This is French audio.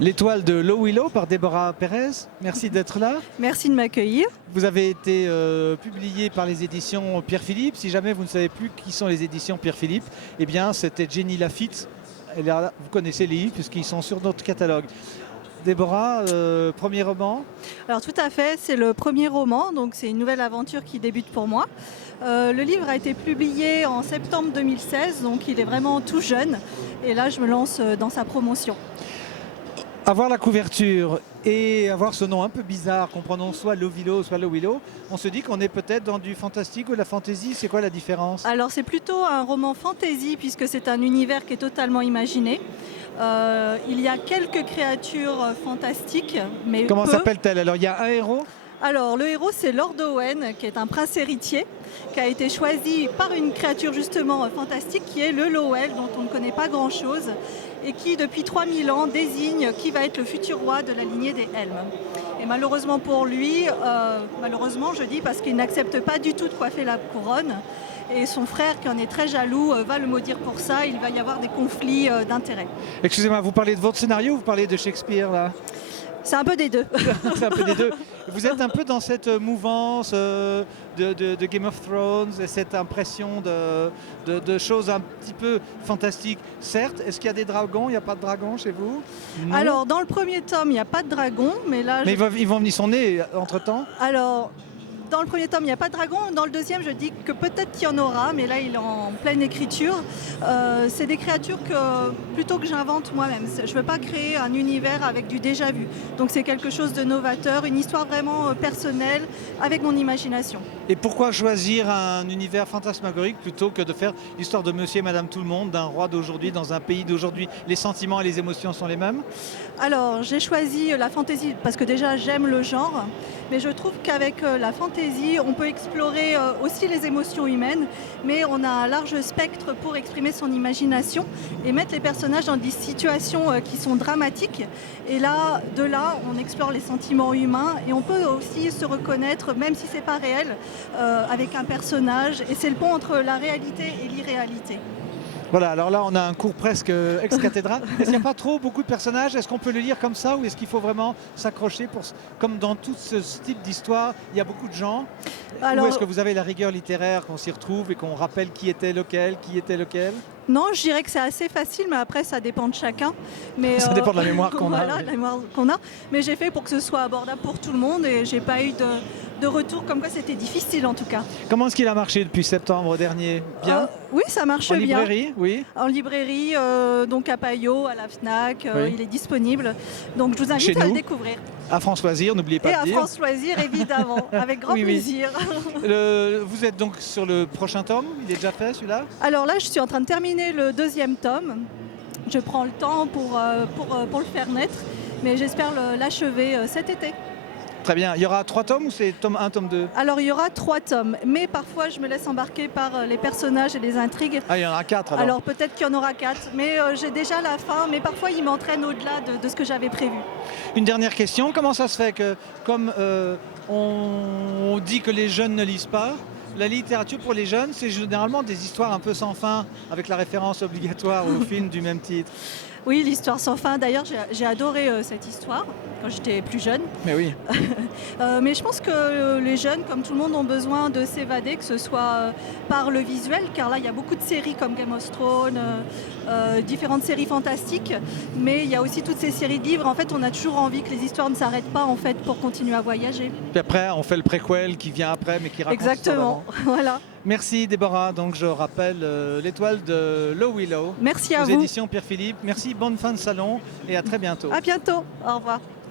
L'étoile de Low Willow par Déborah Pérez. Merci d'être là. Merci de m'accueillir. Vous avez été publié par les éditions Pierre Philippe. Si jamais vous ne savez plus qui sont les éditions Pierre Philippe, eh bien c'était Jenny Lafitte. Vous connaissez les livres puisqu'ils sont sur notre catalogue. Déborah, premier roman. Alors tout à fait, c'est le premier roman, donc c'est une nouvelle aventure qui débute pour moi. Le livre a été publié en septembre 2016, donc il est vraiment tout jeune. Et là, je me lance dans sa promotion. Avoir la couverture et avoir ce nom un peu bizarre, comprenons soit Low Willow, soit Low Willow, on se dit qu'on est peut-être dans du fantastique ou de la fantasy. C'est quoi la différence? Alors c'est plutôt un roman fantasy puisque c'est un univers qui est totalement imaginé. Il y a quelques créatures fantastiques, mais comment peu. s'appelle-t-elle? Alors il y a un héros. Alors le héros c'est Lord Owen qui est un prince héritier qui a été choisi par une créature justement fantastique qui est le Lowell dont on ne connaît pas grand chose et qui depuis 3000 ans désigne qui va être le futur roi de la lignée des Helm. Et malheureusement pour lui, malheureusement je dis parce qu'il n'accepte pas du tout de coiffer la couronne et son frère qui en est très jaloux va le maudire pour ça, il va y avoir des conflits d'intérêts. Excusez-moi, vous parlez de votre scénario ou vous parlez de Shakespeare là? C'est un peu des deux. C'est un peu des deux. Vous êtes un peu dans cette mouvance de Game of Thrones et cette impression de choses un petit peu fantastiques. Certes, est-ce qu'il y a des dragons? Il n'y a pas de dragons chez vous? Non. Alors, dans le premier tome, il n'y a pas de dragon, mais là... Mais ils vont venir son nez entre-temps? Alors, dans le premier tome, il n'y a pas de dragon. Dans le deuxième, je dis que peut-être qu'il y en aura, mais là, il est en pleine écriture. C'est des créatures que, plutôt que j'invente moi-même. Je ne veux pas créer un univers avec du déjà-vu. Donc, c'est quelque chose de novateur, une histoire vraiment personnelle, avec mon imagination. Et pourquoi choisir un univers fantasmagorique plutôt que de faire l'histoire de monsieur et madame tout le monde, d'un roi d'aujourd'hui, dans un pays d'aujourd'hui? Les sentiments et les émotions sont les mêmes? Alors, j'ai choisi la fantaisie parce que déjà, j'aime le genre. Mais je trouve qu'avec la fantaisie, on peut explorer aussi les émotions humaines, mais on a un large spectre pour exprimer son imagination et mettre les personnages dans des situations qui sont dramatiques. Et là, de là, on explore les sentiments humains et on peut aussi se reconnaître, même si c'est pas réel, avec un personnage. Et c'est le pont entre la réalité et l'irréalité. Voilà, alors là on a un cours presque ex-cathédrale. Est-ce qu'il n'y a pas beaucoup de personnages? Est-ce qu'on peut le lire comme ça ou est-ce qu'il faut vraiment s'accrocher comme dans tout ce type d'histoire, il y a beaucoup de gens? Ou est-ce que vous avez la rigueur littéraire, qu'on s'y retrouve et qu'on rappelle qui était lequel? Non, je dirais que c'est assez facile, mais après ça dépend de chacun. Mais, ça dépend de la mémoire qu'on voilà, a. Oui. La mémoire qu'on a. Mais j'ai fait pour que ce soit abordable pour tout le monde et j'ai pas eu de retour comme quoi c'était difficile en tout cas. Comment est-ce qu'il a marché depuis septembre dernier? Bien? Oui, ça marche bien. En librairie, oui. En librairie, donc à Payot, à la FNAC, oui. Il est disponible. Donc je vous invite à le découvrir. À France Loisirs, n'oubliez pas de dire. Et à France Loisirs, évidemment, avec grand plaisir. Vous êtes donc sur le prochain tome? Il est déjà fait celui-là? Alors là, je suis en train de terminer le deuxième tome. Je prends le temps pour le faire naître, mais j'espère l'achever cet été. Très bien. Il y aura 3 tomes ou c'est tome 1, tome 2? Alors il y aura 3 tomes, mais parfois je me laisse embarquer par les personnages et les intrigues. Ah, il y en aura 4 alors? Alors peut-être qu'il y en aura 4, mais j'ai déjà la fin, mais parfois il m'entraîne au-delà de ce que j'avais prévu. Une dernière question, comment ça se fait que, comme on dit que les jeunes ne lisent pas, la littérature pour les jeunes, c'est généralement des histoires un peu sans fin, avec la référence obligatoire au film du même titre? Oui, l'histoire sans fin. D'ailleurs, j'ai adoré cette histoire quand j'étais plus jeune. Mais oui. Mais je pense que les jeunes, comme tout le monde, ont besoin de s'évader, que ce soit par le visuel, car là, il y a beaucoup de séries comme Game of Thrones, différentes séries fantastiques, mais il y a aussi toutes ces séries de livres. En fait, on a toujours envie que les histoires ne s'arrêtent pas en fait, pour continuer à voyager. Puis après, on fait le préquel qui vient après, mais qui raconte exactement, voilà. Merci Déborah, donc je rappelle l'étoile de Low Willow. Merci à vous. Aux éditions Pierre Philippe. Merci, bonne fin de salon et à très bientôt. À bientôt, au revoir.